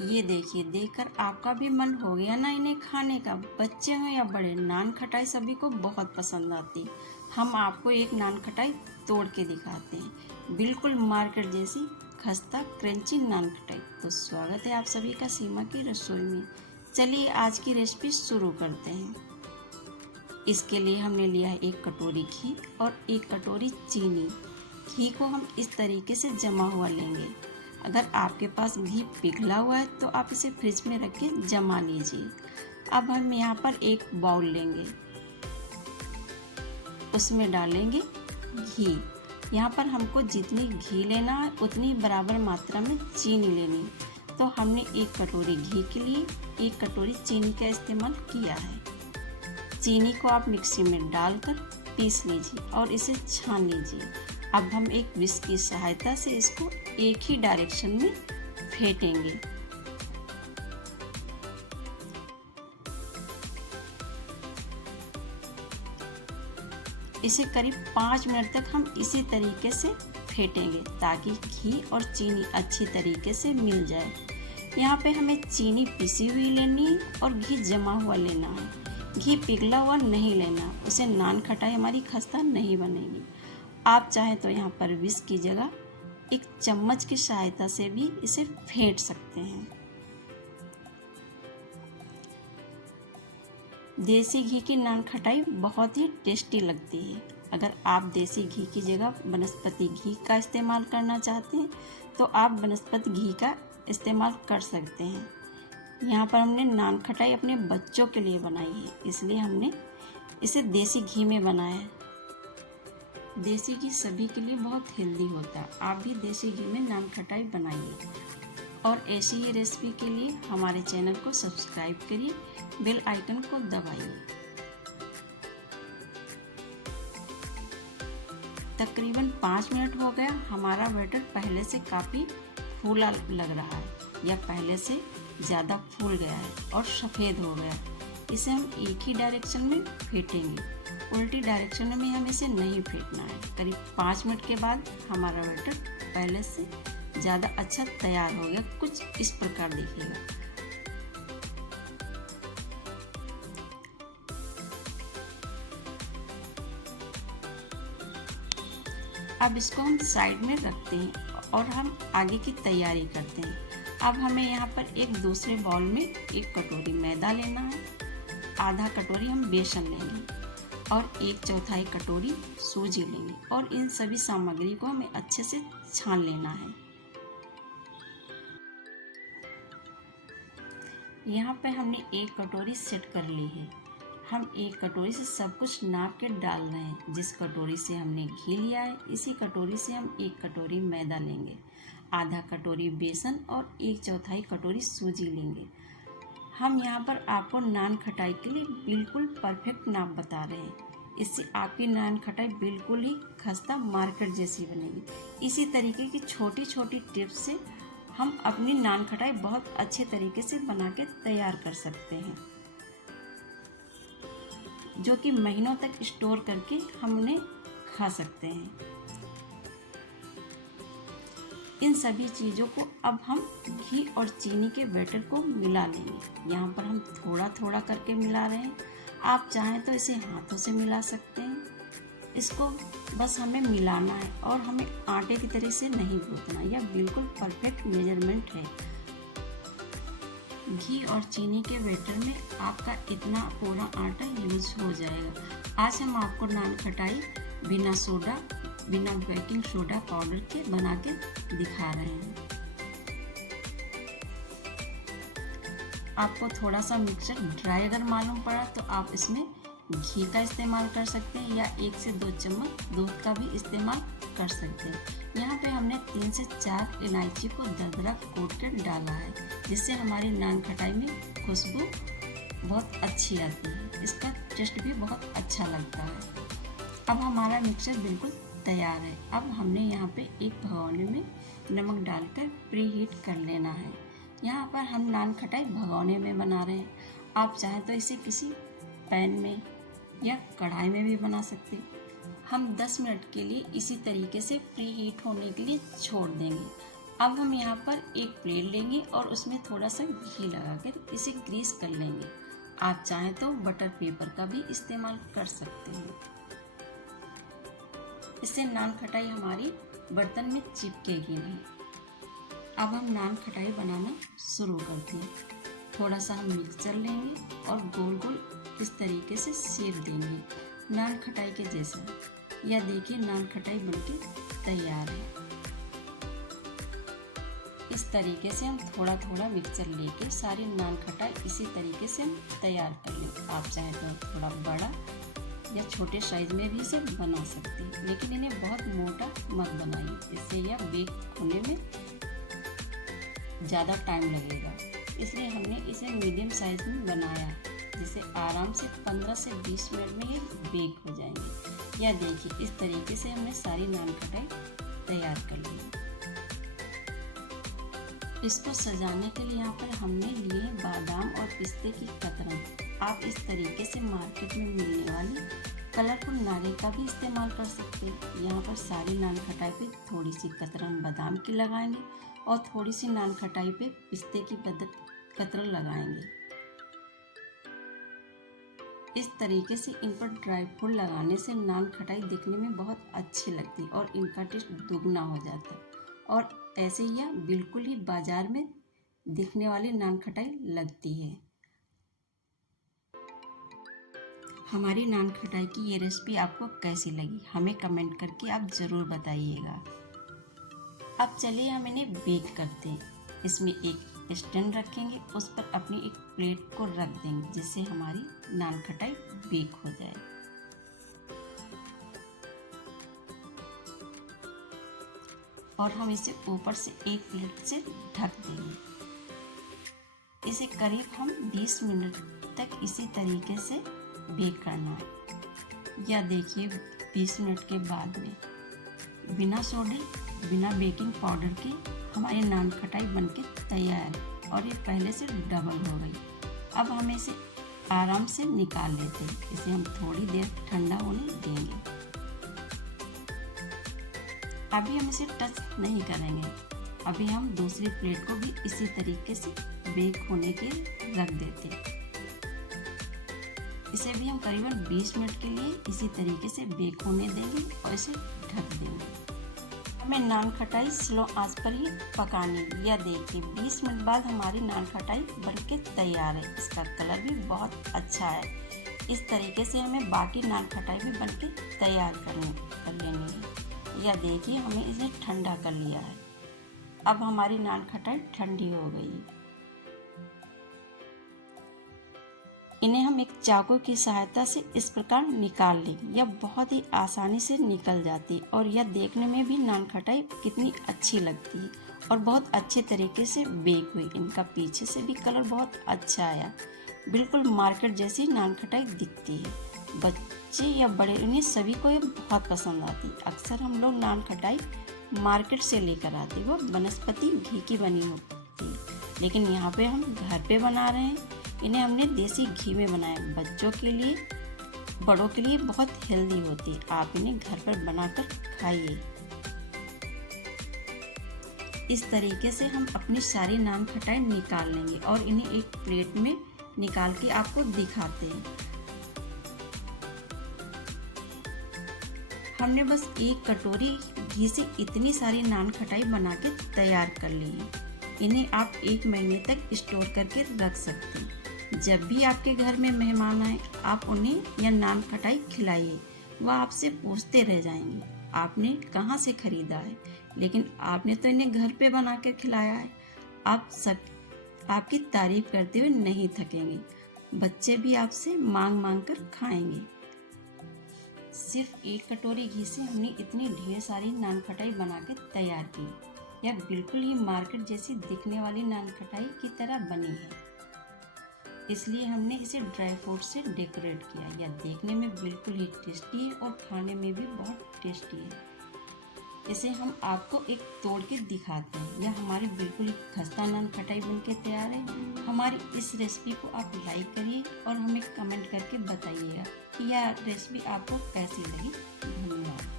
ये देखिए, देखकर आपका भी मन हो गया ना इन्हें खाने का। बच्चे हों या बड़े, नान खटाई सभी को बहुत पसंद आती। हम आपको एक नान खटाई तोड़ के दिखाते हैं, बिल्कुल मार्केट जैसी खस्ता क्रंची नान खटाई। तो स्वागत है आप सभी का सीमा की रसोई में। चलिए आज की रेसिपी शुरू करते हैं। इसके लिए हमने लिया है 1 कटोरी घी और 1 कटोरी चीनी। घी को हम इस तरीके से जमा हुआ लेंगे। अगर आपके पास घी पिघला हुआ है तो आप इसे फ्रिज में रख के जमा लीजिए। अब हम यहाँ पर एक बाउल लेंगे, उसमें डालेंगे घी। यहाँ पर हमको जितनी घी लेना है उतनी बराबर मात्रा में चीनी लेनी। तो हमने 1 कटोरी घी के लिए 1 कटोरी चीनी का इस्तेमाल किया है। चीनी को आप मिक्सी में डालकर पीस लीजिए और इसे छान लीजिए। अब हम एक विस्क की सहायता से इसको एक ही डायरेक्शन में फेंटेंगे। इसे करीब 5 मिनट तक हम इसी तरीके से फेंटेंगे ताकि घी और चीनी अच्छी तरीके से मिल जाए। यहाँ पे हमें चीनी पिसी हुई लेनी है और घी जमा हुआ लेना है। घी पिघला हुआ नहीं लेना, उसे नान खटाई हमारी खस्ता नहीं बनेगी। आप चाहें तो यहाँ पर विस्क की जगह एक चम्मच की सहायता से भी इसे फेंट सकते हैं। देसी घी की नान खटाई बहुत ही टेस्टी लगती है। अगर आप देसी घी की जगह वनस्पति घी का इस्तेमाल करना चाहते हैं तो आप वनस्पति घी का इस्तेमाल कर सकते हैं। यहाँ पर हमने नान खटाई अपने बच्चों के लिए बनाई है, इसलिए हमने इसे देसी घी में बनाया है। देसी घी सभी के लिए बहुत हेल्दी होता है। आप भी देसी घी में नान खटाई बनाइए और ऐसी ही रेसिपी के लिए हमारे चैनल को सब्सक्राइब करिए, बेल आइकन को दबाइए। तकरीबन 5 मिनट हो गया। हमारा बैटर पहले से काफ़ी फूला लग रहा है या पहले से ज़्यादा फूल गया है और सफ़ेद हो गया। इसे हम एक ही डायरेक्शन में फेंटेंगे, उल्टी डायरेक्शन में हम इसे नहीं फेंटना है। करीब 5 मिनट के बाद हमारा बैटर पहले से ज़्यादा अच्छा तैयार हो गया। कुछ इस प्रकार दिखेगा। अब इसको हम साइड में रखते हैं और हम आगे की तैयारी करते हैं। अब हमें यहाँ पर एक दूसरे बाउल में 1 कटोरी मैदा लेना है, आधा कटोरी हम बेसन लेंगे और 1/4 कटोरी सूजी लेंगे और इन सभी सामग्री को हमें अच्छे से छान लेना है। यहाँ पे हमने 1 कटोरी सेट कर ली है। हम 1 कटोरी से सब कुछ नाप के डाल रहे हैं। जिस कटोरी से हमने घी लिया है इसी कटोरी से हम 1 कटोरी मैदा लेंगे, आधा कटोरी बेसन और 1/4 कटोरी सूजी लेंगे। हम यहाँ पर आपको नान खटाई के लिए बिल्कुल परफेक्ट नाप बता रहे हैं। इससे आपकी नान खटाई बिल्कुल ही खस्ता मार्केट जैसी बनेगी। इसी तरीके की छोटी छोटी टिप्स से हम अपनी नान खटाई बहुत अच्छे तरीके से बना के तैयार कर सकते हैं, जो कि महीनों तक स्टोर करके हम उन्हें खा सकते हैं। इन सभी चीज़ों को अब हम घी और चीनी के बैटर को मिला लेंगे। यहाँ पर हम थोड़ा थोड़ा करके मिला रहे हैं। आप चाहें तो इसे हाथों से मिला सकते हैं। इसको बस हमें मिलाना है और हमें आटे की तरह से नहीं गूंथना। यह बिल्कुल परफेक्ट मेजरमेंट है। घी और चीनी के बैटर में आपका इतना पूरा आटा यूज हो जाएगा। आज हम आपको नान खटाई बिना बेकिंग सोडा पाउडर के बना के दिखा रहे हैं। आपको थोड़ा सा मिक्सचर ड्राई अगर मालूम पड़ा तो आप इसमें घी का इस्तेमाल कर सकते हैं या 1 से 2 चम्मच दूध का भी इस्तेमाल कर सकते हैं। यहाँ पे हमने 3 से 4 इलायची को दरदरा कूट कर डाला है, जिससे हमारी नान खटाई में खुशबू बहुत अच्छी आती है। इसका टेस्ट भी बहुत अच्छा लगता है। अब हमारा मिक्सचर बिल्कुल तैयार है। अब हमने यहाँ पे एक भगोने में नमक डालकर प्री हीट कर लेना है। यहाँ पर हम नान खटाई भगोने में बना रहे हैं। आप चाहें तो इसे किसी पैन में या कढ़ाई में भी बना सकते हैं। हम 10 मिनट के लिए इसी तरीके से प्री हीट होने के लिए छोड़ देंगे। अब हम यहाँ पर एक प्लेट लेंगे और उसमें थोड़ा सा घी लगाकर इसे ग्रीस कर लेंगे। आप चाहें तो बटर पेपर का भी इस्तेमाल कर सकते हैं। इससे नान खटाई हमारी बर्तन में चिपकेगी नहीं। अब हम नान खटाई बनाना शुरू करते हैं। थोड़ा सा हम मिक्सचर लेंगे और गोल गोल इस तरीके से शेप देंगे नान खटाई के जैसा। या देखिए नान खटाई बनके तैयार है। इस तरीके से हम थोड़ा थोड़ा मिक्सचर लेके सारी नान खटाई इसी तरीके से हम तैयार कर लेंगे। आप चाहे तो थोड़ा बड़ा या छोटे साइज में भी इसे बना सकते हैं, लेकिन इन्हें बहुत मोटा मत बनाइए, इससे यह बेक होने में ज़्यादा टाइम लगेगा। इसलिए हमने इसे मीडियम साइज में बनाया, जिससे आराम से 15 से 20 मिनट में ये बेक हो जाएंगे। या देखिए इस तरीके से हमने सारी नान खटाई तैयार कर ली। इसको सजाने के लिए यहाँ पर हमने लिए बादाम और पिस्ते की कतरन। आप इस तरीके से मार्केट में मिलने वाली कलरफुल नारियल का भी इस्तेमाल कर सकते हैं। यहाँ पर सारी नान खटाई पे थोड़ी सी कतरन बादाम की लगाएंगे और थोड़ी सी नान खटाई पे पिस्ते की कतरन लगाएंगे। इस तरीके से इन पर ड्राई फ्रूट लगाने से नान खटाई दिखने में बहुत अच्छी लगती है और इनका टेस्ट दुगना हो जाता है। और ऐसे ही यह बिल्कुल ही बाजार में दिखने वाली नान खटाई लगती है। हमारी नान खटाई की ये रेसिपी आपको कैसी लगी हमें कमेंट करके आप ज़रूर बताइएगा। अब चलिए हम इन्हें बेक करते हैं। इसमें एक स्टैंड रखेंगे, उस पर अपनी एक प्लेट को रख देंगे, जिससे हमारी नान खटाई बेक हो जाए। और हम इसे ऊपर से एक प्लेट से ढक देंगे। इसे करीब हम 20 मिनट तक इसी तरीके से बेक करना है। या देखिए 20 मिनट के बाद में बिना सोडे बिना बेकिंग पाउडर के हमारी नान खटाई बनके तैयार है और ये पहले से डबल हो गई। अब हम इसे आराम से निकाल लेते हैं। इसे हम थोड़ी देर ठंडा होने देंगे। अभी हम इसे टच नहीं करेंगे। अभी हम दूसरी प्लेट को भी इसी तरीके से बेक होने के रख देते हैं। इसे भी हम करीबन 20 मिनट के लिए इसी तरीके से बेक होने देंगे और इसे ढक देंगे। हमें नान खटाई स्लो आंच पर ही पकानी है। या देखिए 20 मिनट बाद हमारी नान खटाई बनके तैयार है। इसका कलर भी बहुत अच्छा है। इस तरीके से हमें बाकी नान खटाई भी बनके तैयार कर लेनी है। या देखिए हमें इसे ठंडा कर लिया है। अब हमारी नान खटाई ठंडी हो गई है। इन्हें हम एक चाकू की सहायता से इस प्रकार निकाल लेंगे। यह बहुत ही आसानी से निकल जाती है और यह देखने में भी नान खटाई कितनी अच्छी लगती है और बहुत अच्छे तरीके से बेक हुई। इनका पीछे से भी कलर बहुत अच्छा आया। बिल्कुल मार्केट जैसी नान खटाई दिखती है। बच्चे या बड़े इन्हें सभी को ये बहुत पसंद आती है। अक्सर हम लोग नान खटाई मार्केट से लेकर आते, वो वनस्पति घी की बनी होती है, लेकिन यहाँ पे हम घर पे बना रहे हैं। इन्हें हमने देसी घी में बनाया। बच्चों के लिए बड़ों के लिए बहुत हेल्दी होती है। आप इन्हें घर पर बनाकर खाइए। इस तरीके से हम अपनी सारी नान खटाई निकाल लेंगे और इन्हें एक प्लेट में निकाल के आपको दिखाते हैं। हमने बस एक कटोरी घी से इतनी सारी नान खटाई बना के तैयार कर ली है। इन्हें आप 1 महीने तक स्टोर करके रख सकते हैं। जब भी आपके घर में मेहमान आए आप उन्हें यह नान खटाई खिलाइए। वह आपसे पूछते रह जाएंगे आपने कहाँ से खरीदा है, लेकिन आपने तो इन्हें घर पे बना कर खिलाया है। आप सब आपकी तारीफ करते हुए नहीं थकेंगे। बच्चे भी आपसे मांग मांग कर खाएंगे। सिर्फ 1 कटोरी घी से हमने इतनी ढेर सारी नान खटाई बना के तैयार की। यह बिल्कुल ही मार्केट जैसी दिखने वाली नान खटाई की तरह बनी है। इसलिए हमने इसे ड्राई फ्रूट से डेकोरेट किया। यह देखने में बिल्कुल ही टेस्टी है और खाने में भी बहुत टेस्टी है। इसे हम आपको एक तोड़ के दिखाते हैं। यह हमारी बिल्कुल ही खस्ता नान खटाई बनके तैयार है। हमारी इस रेसिपी को आप लाइक करिए और हमें कमेंट करके बताइएगा कि यह रेसिपी आपको कैसी लगी। धन्यवाद।